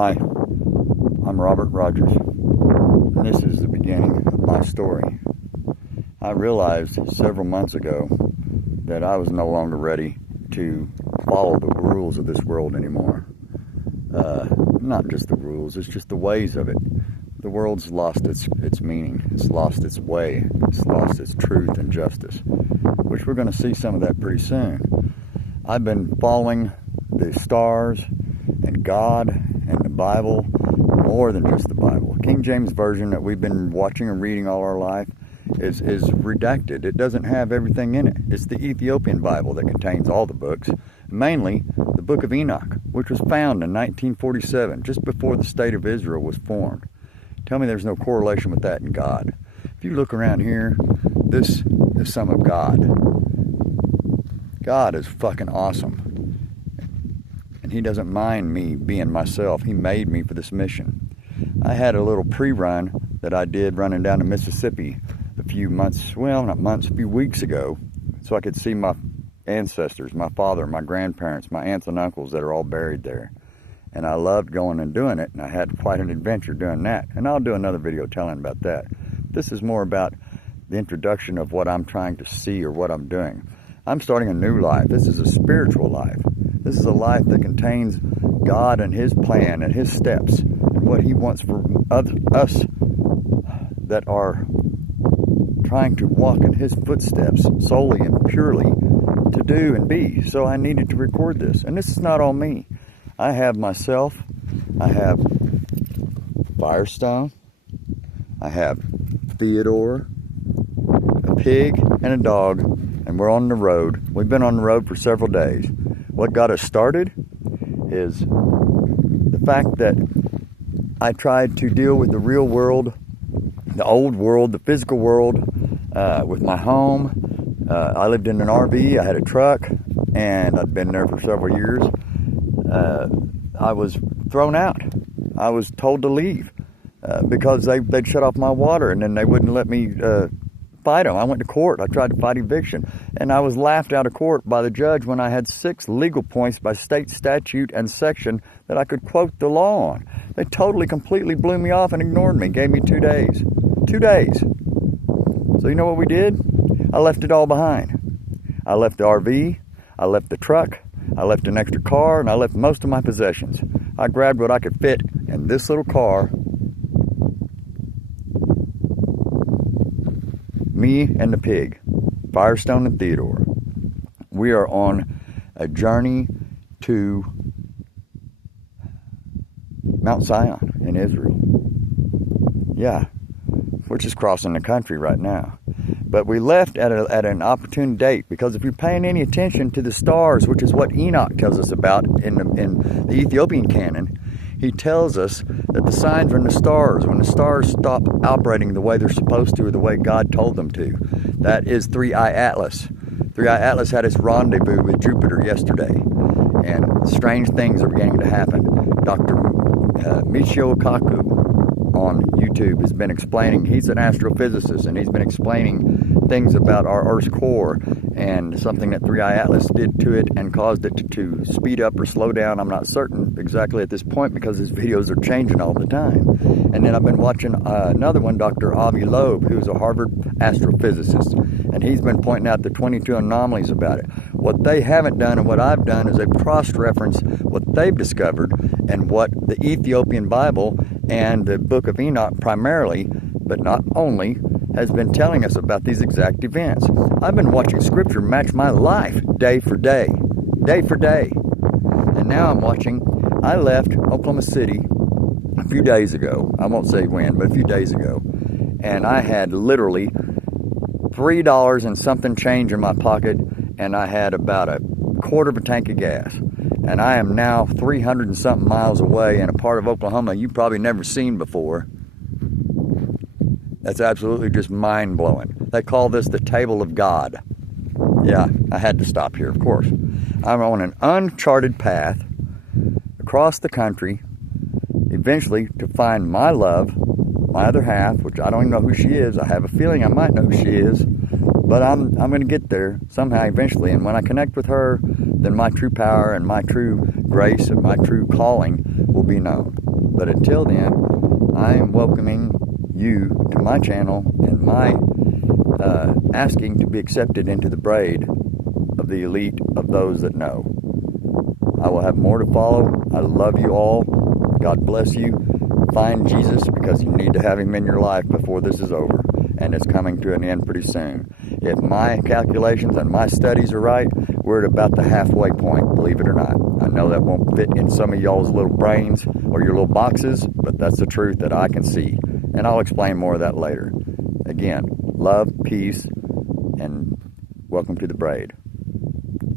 Hi, I'm Robert Rogers, and this is the beginning of my story. I realized several months ago that I was no longer ready to follow the rules of this world anymore. Not just the rules, it's just the ways of it. The world's lost its meaning, it's lost its way, it's lost its truth and justice, which we're going to see some of that pretty soon. I've been following the stars and God and the Bible, more than just the Bible. King James Version that we've been watching and reading all our life is redacted. It doesn't have everything in it. It's the Ethiopian Bible that contains all the books, mainly the Book of Enoch, which was found in 1947, just before the State of Israel was formed. Tell me there's no correlation with that in God. If you look around here, this is some of God. God is fucking awesome. And He doesn't mind me being myself. He made me for this mission. I had a little pre-run that I did running down to Mississippi a few months, well, not months, a few weeks ago, so I could see my ancestors, my father, my grandparents, my aunts and uncles that are all buried there. And I loved going and doing it, and I had quite an adventure doing that. And I'll do another video telling about that. This is more about the introduction of what I'm trying to see or what I'm doing. I'm starting a new life. This is a spiritual life. This is a life that contains God and His plan and His steps and what He wants for us that are trying to walk in His footsteps solely and purely to do and be. So I needed to record this. And this is not all me. I have myself, I have Firestone, I have Theodore, a pig, and a dog, and we're on the road. We've been on the road for several days. What got us started is the fact that I tried to deal with the real world, the old world, the physical world, with my home. I lived in an RV, I had a truck, and I'd been there for several years. I was thrown out. I was told to leave because they'd shut off my water, and then they wouldn't let me fight them. I went to court. I tried to fight eviction, and I was laughed out of court by the judge when I had 6 legal points by state statute and section that I could quote the law on. They totally, completely blew me off and ignored me. Gave me 2 days. 2 days. So you know what we did? I left it all behind. I left the RV. I left the truck. I left an extra car, and I left most of my possessions. I grabbed what I could fit in this little car. Me and the pig, Firestone and Theodore. We are on a journey to Mount Zion in Israel. Yeah, which is crossing the country right now. But we left at an opportune date, because if you're paying any attention to the stars, which is what Enoch tells us about in the Ethiopian canon, he tells us that the signs are in the stars. When the stars stop operating the way they're supposed to, or the way God told them to. That is 3i Atlas. 3i Atlas had its rendezvous with Jupiter yesterday, and strange things are beginning to happen. Dr. Michio Kaku on YouTube has been explaining, he's an astrophysicist, and he's been explaining things about our Earth's core and something that 3i Atlas did to it and caused it to speed up or slow down. I'm not certain exactly at this point because his videos are changing all the time. And then I've been watching another one, Dr. Avi Loeb, who's a Harvard astrophysicist, and he's been pointing out the 22 anomalies about it. What they haven't done and what I've done is they cross-reference what they've discovered and what the Ethiopian Bible and the Book of Enoch primarily, but not only, has been telling us about these exact events. I've been watching Scripture match my life day for day for day. And now I'm watching, I left Oklahoma City a few days ago. I won't say when, but a few days ago. And I had literally $3 and something change in my pocket, and I had about a quarter of a tank of gas. And I am now 300 and something miles away in a part of Oklahoma you've probably never seen before. That's absolutely just mind-blowing. They call this the Table of God. Yeah, I had to stop here, of course. I'm on an uncharted path across the country, eventually to find my love, my other half, which I don't even know who she is. I have a feeling I might know who she is, but I'm going to get there somehow eventually. And when I connect with her, then my true power and my true grace and my true calling will be known. But until then, I am welcoming you to my channel and my asking to be accepted into the braid of the elite of those that know. I will have more to follow. I love you all. God bless you. Find Jesus, because you need to have him in your life before this is over, and it's coming to an end pretty soon. If my calculations and my studies are right, we're at about the halfway point, believe it or not. I know that won't fit in some of y'all's little brains or your little boxes, but that's the truth that I can see. And I'll explain more of that later. Again, love, peace, and welcome to the braid.